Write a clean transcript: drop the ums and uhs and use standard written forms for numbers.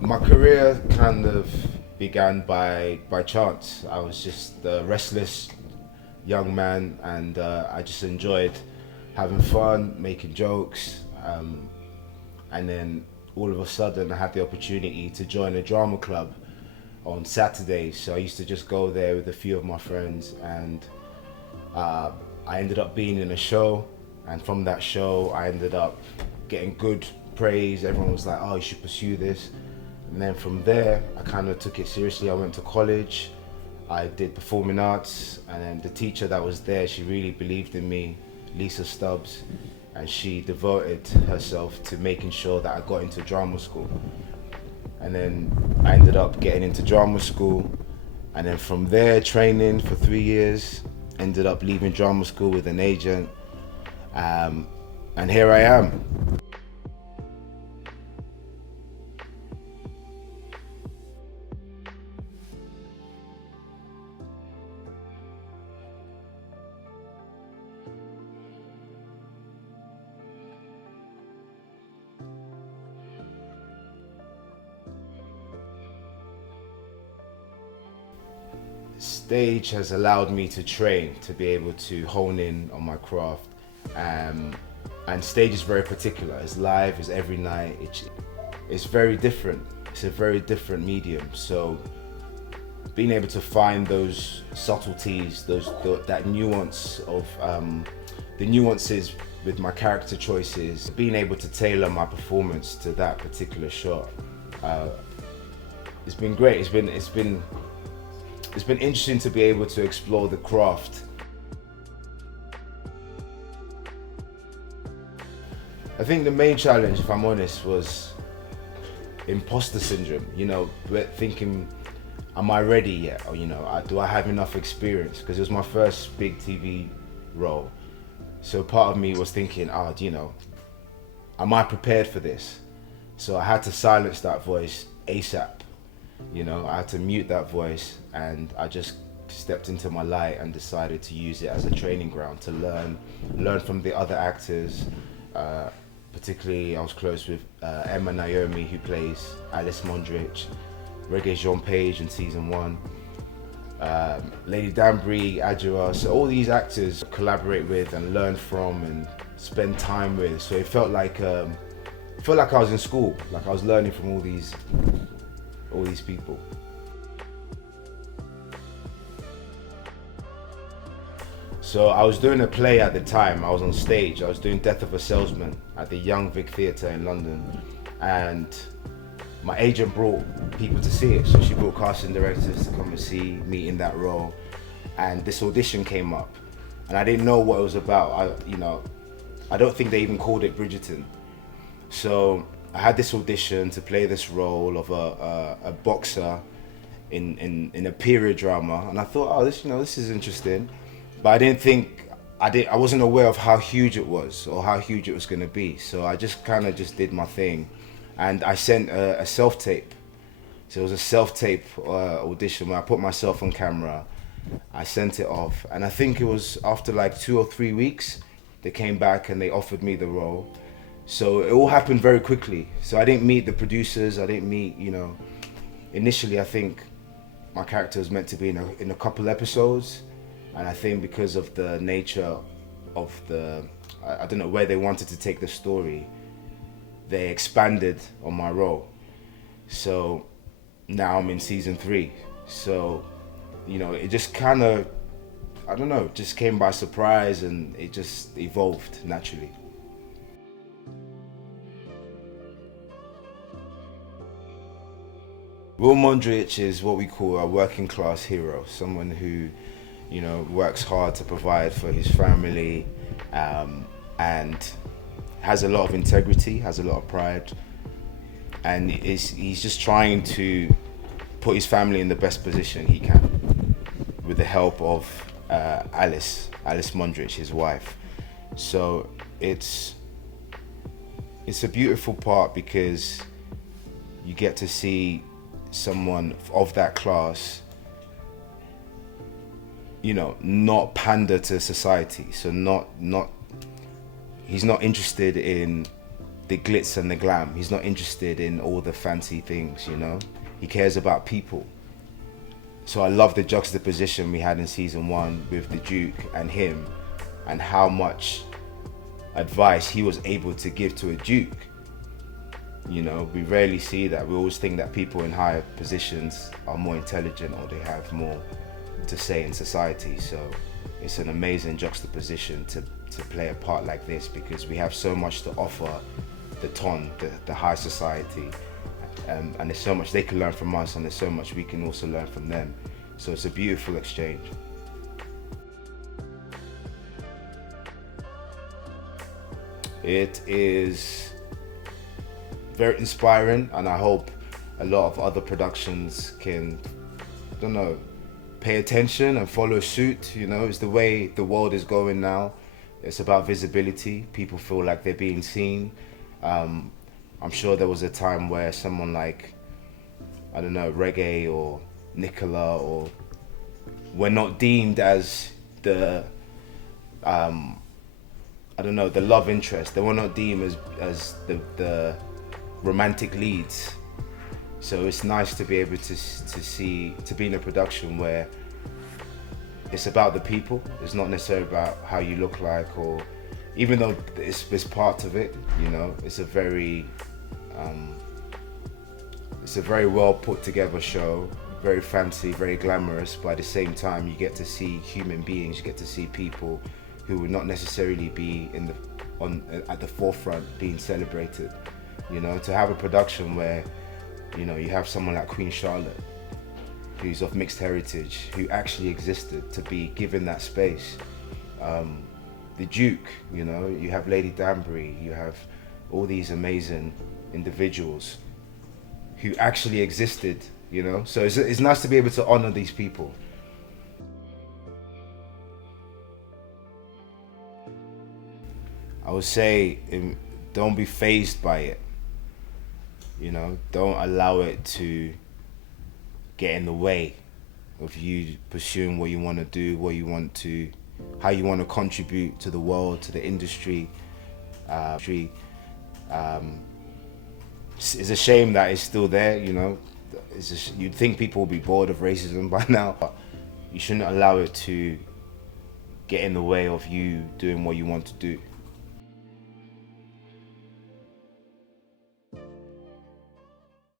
My career kind of began by chance. I was just a restless young man, and I just enjoyed having fun, making jokes, and then all of a sudden I had the opportunity to join a drama club on Saturdays. So I used to just go there with a few of my friends, and uh, I ended up being in a show, and from that show I ended up getting good praise. Everyone was like, "Oh, you should pursue this." And then from there, I kind of took it seriously. I went to college, I did performing arts, and then the teacher that was there, she really believed in me, Lisa Stubbs, and she devoted herself to making sure that I got into drama school. And then I ended up getting into drama school, and then from there, training for 3 years, ended up leaving drama school with an agent, and here I am. Stage has allowed me to train, to be able to hone in on my craft. And stage is very particular. It's live, it's every night. It's very different. It's a very different medium. So being able to find those subtleties, that nuance of the nuances with my character choices, being able to tailor my performance to that particular shot, it's been great. It's been interesting to be able to explore the craft. I think the main challenge, if I'm honest, was imposter syndrome. Thinking, am I ready yet? Or do I have enough experience? Because it was my first big TV role. So part of me was thinking, am I prepared for this? So I had to silence that voice ASAP. I had to mute that voice, and I just stepped into my light and decided to use it as a training ground to learn from the other actors. Particularly, I was close with Emma Naomi, who plays Alice Mondrich, Reggae Jean Page in season 1, Lady Danbury, Adjua. So all these actors collaborate with and learn from and spend time with. So it felt like I was in school, like I was learning from all these people. So I was doing a play at the time. I was on stage. I was doing Death of a Salesman at the Young Vic Theatre in London, and my agent brought people to see it. So she brought casting directors to come and see me in that role, and this audition came up, and I didn't know what it was about. I don't think they even called it Bridgerton. So I had this audition to play this role of a boxer in a period drama, and I thought, this is interesting, but I wasn't aware of how huge it was or how huge it was going to be. So I just kind of just did my thing, and I sent a self-tape. So it was a self-tape audition where I put myself on camera. I sent it off, and I think it was after like 2 or 3 weeks, they came back and they offered me the role. So it all happened very quickly. So I didn't meet the producers. I didn't meet, initially I think my character was meant to be in a couple episodes. And I think because of the nature of I don't know where they wanted to take the story, they expanded on my role. So now I'm in season 3. So, it just kind of, I don't know, just came by surprise, and it just evolved naturally. Will Mondrich is what we call a working class hero, someone who, works hard to provide for his family, and has a lot of integrity, has a lot of pride, and he's just trying to put his family in the best position he can with the help of Alice Mondrich, his wife. So it's a beautiful part because you get to see someone of that class, not pander to society. So he's not interested in the glitz and the glam. He's not interested in all the fancy things, you know. He cares about people. So I love the juxtaposition we had in season 1 with the Duke and him, and how much advice he was able to give to a Duke. You know, we rarely see that. We always think that people in higher positions are more intelligent or they have more to say in society. So it's an amazing juxtaposition to play a part like this, because we have so much to offer the ton, the high society, and there's so much they can learn from us, and there's so much we can also learn from them. So it's a beautiful exchange. It is very inspiring, and I hope a lot of other productions can, I don't know, pay attention and follow suit. You know, it's the way the world is going now. It's about visibility. People feel like they're being seen. I'm sure there was a time where someone like, I don't know, Reggae or Nicola or were not deemed as the I don't know, the love interest. They were not deemed as the romantic leads. So it's nice to be able to be in a production where it's about the people. It's not necessarily about how you look like, or even though it's part of it, you know, it's a very well put together show, very fancy, very glamorous, but at the same time you get to see human beings, you get to see people who would not necessarily be at the forefront being celebrated. You know, to have a production where, you know, you have someone like Queen Charlotte, who's of mixed heritage, who actually existed, to be given that space. The Duke, you know, you have Lady Danbury, you have all these amazing individuals who actually existed, you know. So it's nice to be able to honor these people. I would say, don't be fazed by it. You know, don't allow it to get in the way of you pursuing what you want to do, how you want to contribute to the world, to the industry. It's a shame that it's still there, you know. You'd think people will be bored of racism by now, but you shouldn't allow it to get in the way of you doing what you want to do.